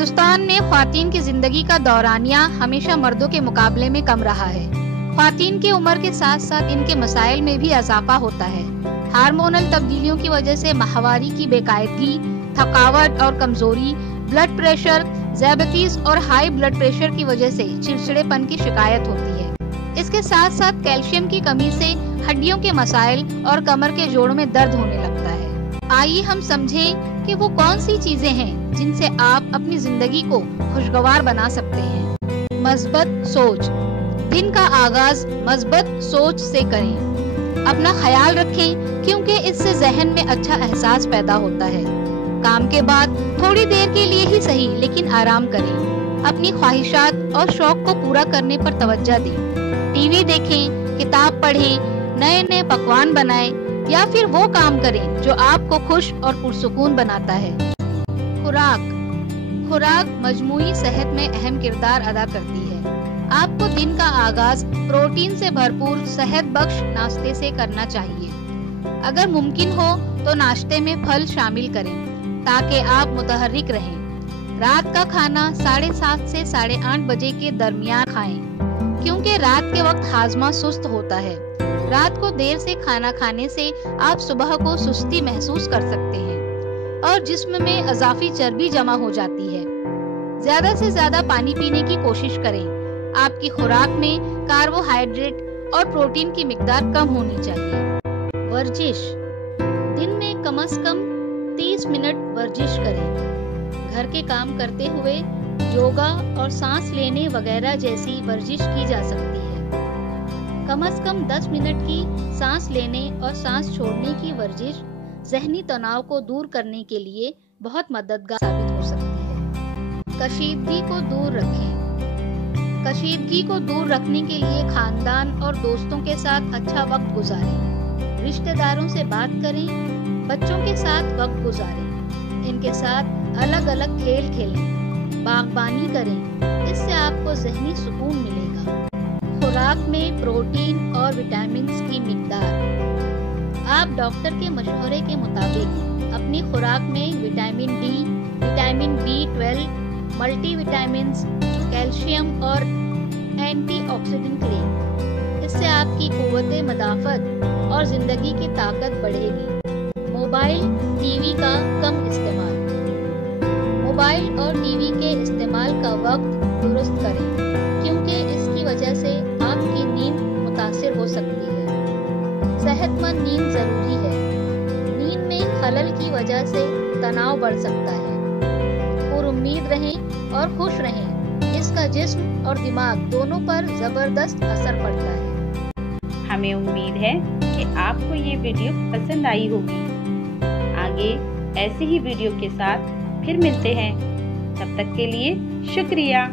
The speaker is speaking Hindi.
हिंदुस्तान में ख्वातीन की जिंदगी का दौरानिया हमेशा मर्दों के मुकाबले में कम रहा है। ख्वातीन की उम्र के साथ साथ इनके मसाइल में भी इजाफा होता है। हार्मोनल तब्दीलियों की वजह से माहवारी की बेकायदगी, थकावट और कमजोरी, ब्लड प्रेशर, ज़ियादतीस और हाई ब्लड प्रेशर की वजह से चिड़चिड़ेपन की शिकायत होती है। इसके साथ साथ कैल्शियम की कमी से हड्डियों के मसाइल और कमर के जोड़ों में दर्द होने लगता है। आइए हम समझें कि वो कौन सी चीजें हैं जिनसे आप अपनी जिंदगी को खुशगवार बना सकते हैं। मस्बत सोच। दिन का आगाज मस्बत सोच से करें। अपना ख्याल रखें क्योंकि इससे जहन में अच्छा एहसास पैदा होता है। काम के बाद थोड़ी देर के लिए ही सही लेकिन आराम करें। अपनी ख्वाहिशात और शौक को पूरा करने पर तवज्जो दें। टीवी देखें, किताब पढ़ें, नए नए पकवान बनाएं या फिर वो काम करें जो आपको खुश और पुरसुकून बनाता है। खुराक मजमूई सेहत में अहम किरदार अदा करती है। आपको दिन का आगाज प्रोटीन से भरपूर सेहत बख्श नाश्ते से करना चाहिए। अगर मुमकिन हो तो नाश्ते में फल शामिल करें ताकि आप मुतहर्रिक रहें। रात का खाना 7:30 से 8:30 बजे के दरमियान खाएं क्योंकि रात के वक्त हाजमा सुस्त होता है। रात को देर से खाना खाने से आप सुबह को सुस्ती महसूस कर सकते हैं और जिस्म में अजाफी चर्बी जमा हो जाती है। ज्यादा से ज्यादा पानी पीने की कोशिश करें। आपकी खुराक में कार्बोहाइड्रेट और प्रोटीन की मिकदार कम होनी चाहिए। वर्जिश। दिन में कम से कम 30 मिनट वर्जिश करें। घर के काम करते हुए योगा और सांस लेने वगैरह जैसी वर्जिश की जा सकती है। कम से कम 10 मिनट की सांस लेने और सांस छोड़ने की वर्जिश ज़हनी तनाव को दूर करने के लिए बहुत मददगार साबित हो सकती है। कशीदगी को दूर रखें। कशीदगी को दूर रखने के लिए खानदान और दोस्तों के साथ अच्छा वक्त गुजारें। रिश्तेदारों से बात करें, बच्चों के साथ वक्त गुजारें, इनके साथ अलग अलग खेल खेलें, बागबानी करें। इससे आपको ज़हनी सुकून मिलेगा। खुराक में प्रोटीन और विटामिन्स की मिकदार। आप डॉक्टर के मशवरे के मुताबिक अपनी खुराक में vitamin D, vitamin B12, multivitamins, calcium और एंटीऑक्सीडेंट लें। इससे आपकी कुव्वत मदाफत और जिंदगी की ताकत बढ़ेगी। मोबाइल टीवी का कम इस्तेमाल। मोबाइल और टीवी के इस्तेमाल का वक्त दुरुस्त करें क्योंकि इसकी वजह से आपकी नींद मुतासिर हो सकती है। सेहतमंद नींद जरूरी है। नींद में खलल की वजह से तनाव बढ़ सकता है। पुरुम्मीद रहें और खुश रहें। इसका जिस्म और दिमाग दोनों पर जबरदस्त असर पड़ता है। हमें उम्मीद है कि आपको ये वीडियो पसंद आई होगी। आगे ऐसे ही वीडियो के साथ फिर मिलते हैं। तब तक के लिए शुक्रिया।